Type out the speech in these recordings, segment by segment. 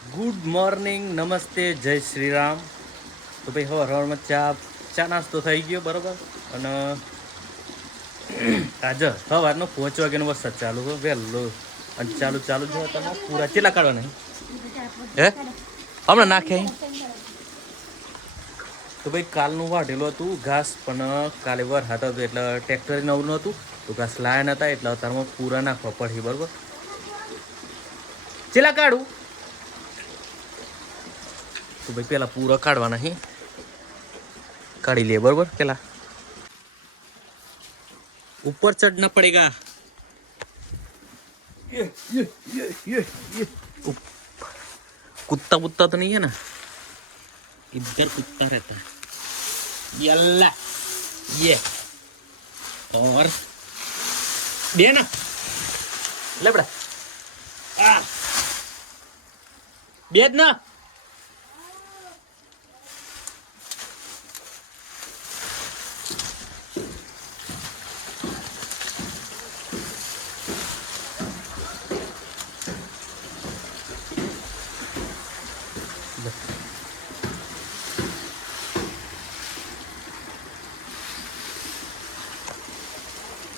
Good morning નમસ્તે, જય શ્રી રામ તો ભાઈ હવાર હવારમાં ચા ચા નાસ્તો થઈ ગયો, બરાબર? અને આજે સવારનો પાંચ વાગ્યાનો વરસાદ ચાલુ હતો વહેલો. અને ચાલુ ચાલુ જો, તમે પૂરા ચેલા કાઢવાના હે? હમણાં નાખે? તો ભાઈ, કાલનું વાઢેલું હતું, ઘાસ, પણ કાલે વરસાદ હતો, એટલે ટ્રેક્ટર નવું નહોતું તો ઘાસ લાયા નતા, એટલે અત્યારમાં પૂરા નાખવા પડશે બરોબર? ચેલા કાઢું? તો ભાઈ પેલા પૂરા કાઢવાના હે કાઢી લે બરોબર પેલા ऊपर चढ़ना पड़ेगा उप- कुत्ता वुत्ता तो नहीं है ना इधर कुत्ता रहता है यल्ला ये और दे ना ले बड़ा आ बेद ना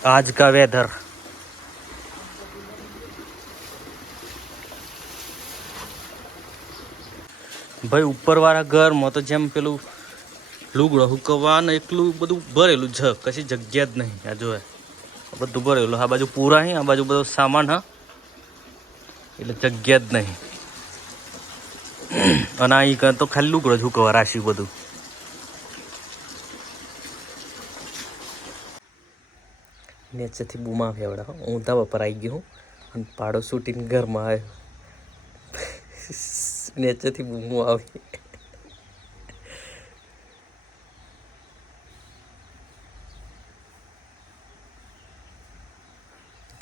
आज का वेदर ભાઈ ઉપરવાળા ઘરમાં તો જેમ પેલું લુગડો હુકવવા ને એકલું બધું ભરેલું છે કશી જગ્યા જ નહીં આ જોવે આ બધું ભરેલું આ બાજુ પૂરા અહીં આ બાજુ બધો સામાન હા એટલે જગ્યા જ નહીં અને અહીં કાં તો ખાલી લુગડો જ હુકવવા રાશી બધું. નેચરથી બૂમા ફેવડા હું. ધાબા પર આવી ગયો અને પાડો છૂટીને ઘરમાં આવ્યો. નેચરથી બૂમો આવી.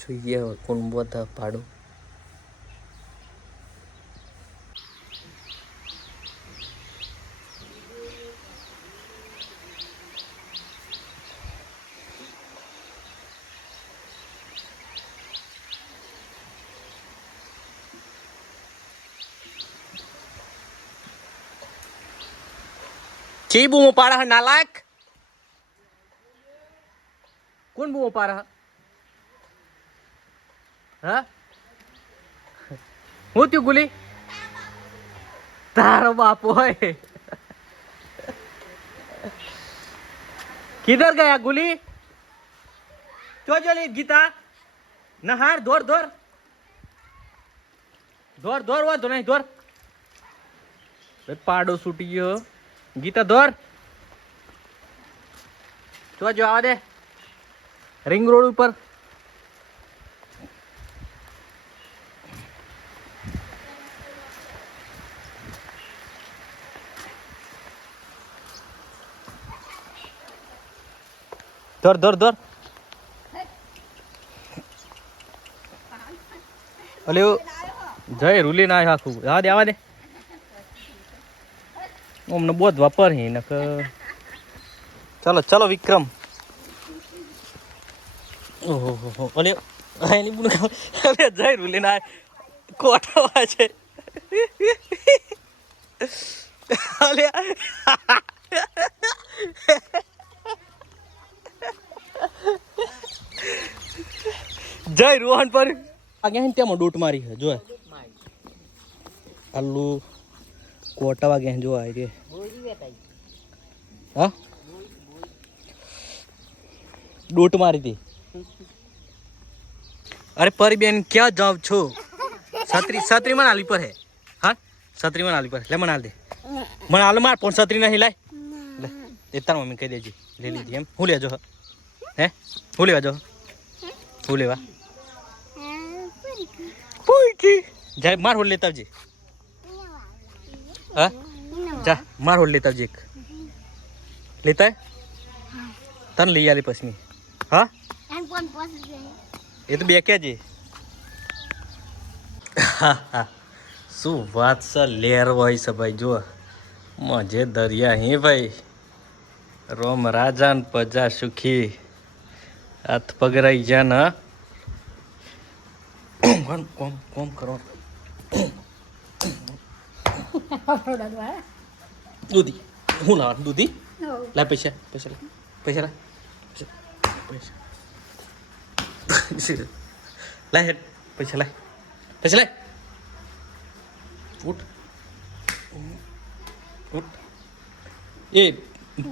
જોઈએ કોણ બધા પાડું. ચી બૂમો પાડે હે નાલાયક કોણ બૂમો પાડે હે હા થયું ગુલી તારો બાપ હોય કિધર ગયા ગુલી જો જો ગીતા નહાર દોર દોર દોર દોર વાંધો નહીં દોર પાડો છૂટી ગયો ગીતા દોર જોવા જો આવા દે. રિંગ રોડ ઉપર. ધર ધર ધર. અલે જય રૂલી ના આખું. આવા દે આવા દે. અમને બોધવા પર હે નક ચાલો ચાલો વિક્રમ. ઓહો હો અલે એની બુન અલે જય રૂલી ના કોટવા છે. અલે જય રોહન પર આગે હે તેમાં ડૂટ મારી છે જો આલુ કોટા વાગે જો આવી રે હા ડૂટ મારી હતી અરે પરી બેન ક્યાં જાવ છો? છત્રી છત્રી મને આલી પર હે. હા? છત્રી મને આલી પર લે મને આલ દે. મને આલ માર પણ છત્રી નહીં લાય. લે એ તાર મમ્મી કહી દેજે. લઈ લીધી એમ. હું લેજો હે. હું? લેવા જો હું લેવા? પૂછી જાય માર હોલ લેતા આવજે. હા? જા માર હોલ લેતા આવજે એક. લેતા તને લઈ આલી પછી હા? એ તો બે કે છે શું વાત છે લેર હોય છે ભાઈ જુઓ. મજે દરિયા હે ભાઈ. રોમ રાજાન પજા સુખી. હાથ પગરાઈ જા ને. કોમ કોમ કોમ કરો? દૂધી. હું ના દૂધી? લા પૈસા પૈસા લા પૈસા લાય. પૈસા લાય હેડ પૈસા લાય પૈસા લાય ઉઠ ઉઠ એ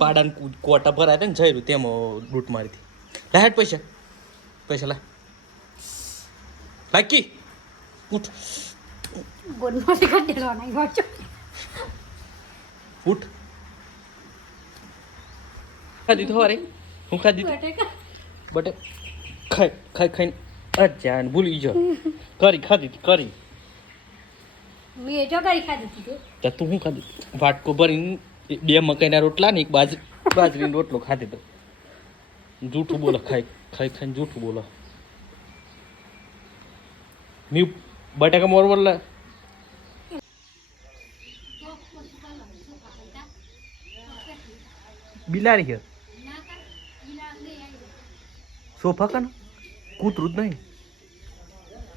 પાડાને કોટા ભરાય હતા ને જયરું તેમ લૂંટ મારી હતી લાય હેડ પૈસા પૈસા લાય લાકી ઉઠ કાઢેલો નહીં વાંચો. ઉઠ ખાધી તો હું ખાધી. બટે ખાઈ ખાઈ ખાઈને અચ્છા ભૂલી જો કરી ખાધી કરી. મેં જો કરી ખાધી હતી તો. તું શું ખાધી વાટકો ભરીને બે મકાઈના રોટલા ને એક બાજરી બાજરીનો રોટલો ખાધી તો. જૂઠું બોલો ખાઈ ખાઈ ખાઈને જૂઠું બોલો. મી બટાકા મોર બોલે બિલાડી છે. સોફા કાનો? કૂતરું જ નહીં.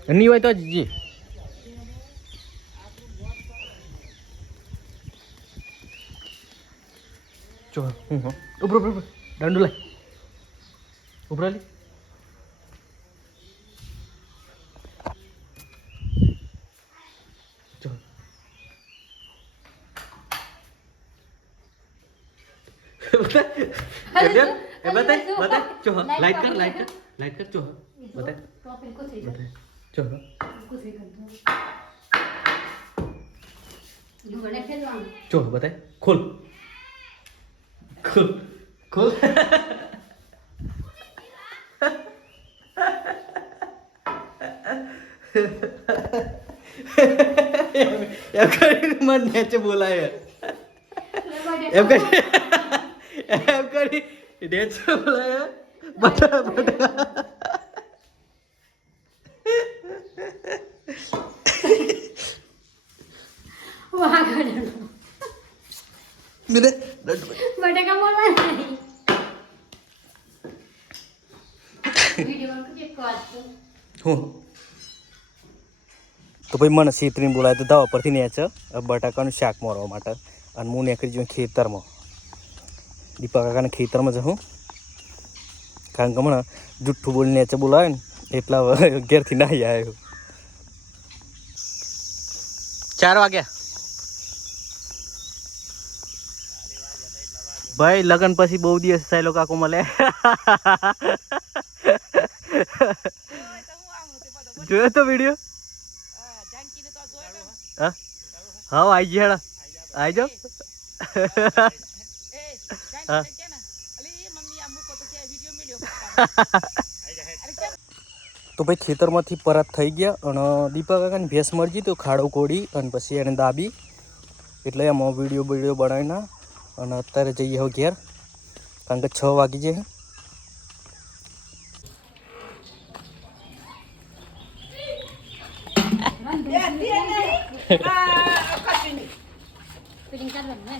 નહીં હોય તો જીજી જે. જો હું હા ઉભરો ઉભરો ઉભરો. દંડુ લાય. ચો લે જો બતાય એ બતાય બતાય. જો લાઈટ કર લાઈટ કર. લાઈટ કર જો બતાય. ટોપી કોથળી કર. બતાય. જો કોથળી કર દો. ઢોળે ફેરવાનું. જો બતાય. ખોલ. ખોલ. ખોલ. એમ એમ કરીને મને નેચે બોલાય એમ કરી એમ કરી હું તો ભાઈ મને સીતરીને બોલાય તો દવા પરથી નેચ બટાકાનું શાક મારવા માટે અને હું નીકળી જઉં ખેતરમાં દીપા કાકાને ખેતરમાં જઉં કારણ કે હમણાં જુઠ્ઠું બોલીને એચે બોલાવે ને એટલા ઘેરથી નાહી આવ્યો ચાર વાગ્યા. ભાઈ, લગન પછી બહુ દિવસ સાયલો કાકો મળે. જોયો તો વીડિયો? હા? જી હેડા. આઈ જાઓ. હા તો ભાઈ ખેતરમાંથી પરત થઈ ગયા અને દીપા કાકાની ભેંસ મરજી તો ખાડો કોડી અને પછી એને દાબી એટલે એમાં વીડિયો વીડિયો બનાવીને અને અત્યારે જઈએ હવે ઘેર. કારણ કે છ વાગી જાય ફિલિંગ કરવાનું ને.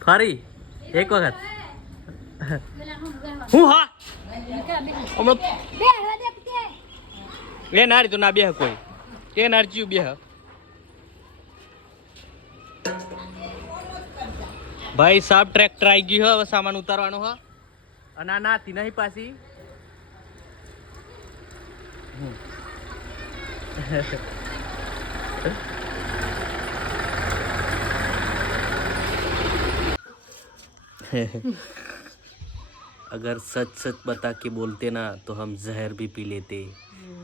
ફરી એક વખત હું બેહવા. હું. એ નારી તો ના બે કોઈ એ નારી ચિયું બે ભાઈ સાહેબ ટ્રેક્ટર આવી ગયું હવે સામાન ઉતારવાનો હ અને આ નાતી નહીં પાછી હમ. अगर सच सच बता के बोलते ना तो हम जहर भी पी लेते।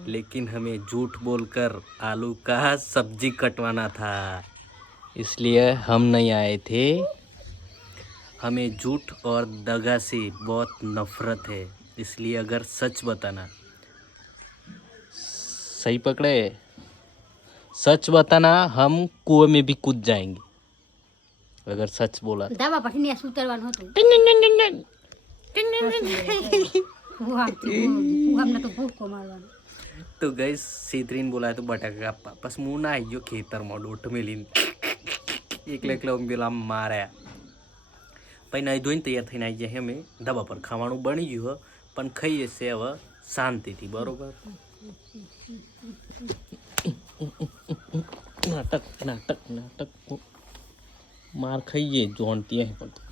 लेकिन हमें झूठ बोलकर आलू का सब्ज़ी कटवाना था। इसलिए हम नहीं आए थे। हमें झूठ और दगा से बहुत नफरत है। इसलिए अगर सच बताना सही पकड़े सच बताना हम कुएं में भी कूद जाएंगे अगर सच बोला ધાબા પરથી ને ઉતરવાનું હતું હું આમથી હું આમને તો ભૂખો મારવાનો તો ગઈ સીતરીને બોલાય તો બટાકા કાપવા પછી હું ના આવી ગયો ખેતરમાં દોઢ મેલીને એકલા એકલા પેલા આમ માર્યા પછી નાહી ધોઈને તૈયાર થઈને આવી જાય અમે ધાબા પર ખાવાનું બની ગયું હો પણ ખાઈએ છે હવે શાંતિથી બરોબર નાટક નાટક નાટક. માર ખાઈએ જોણ ત્યાં પણ.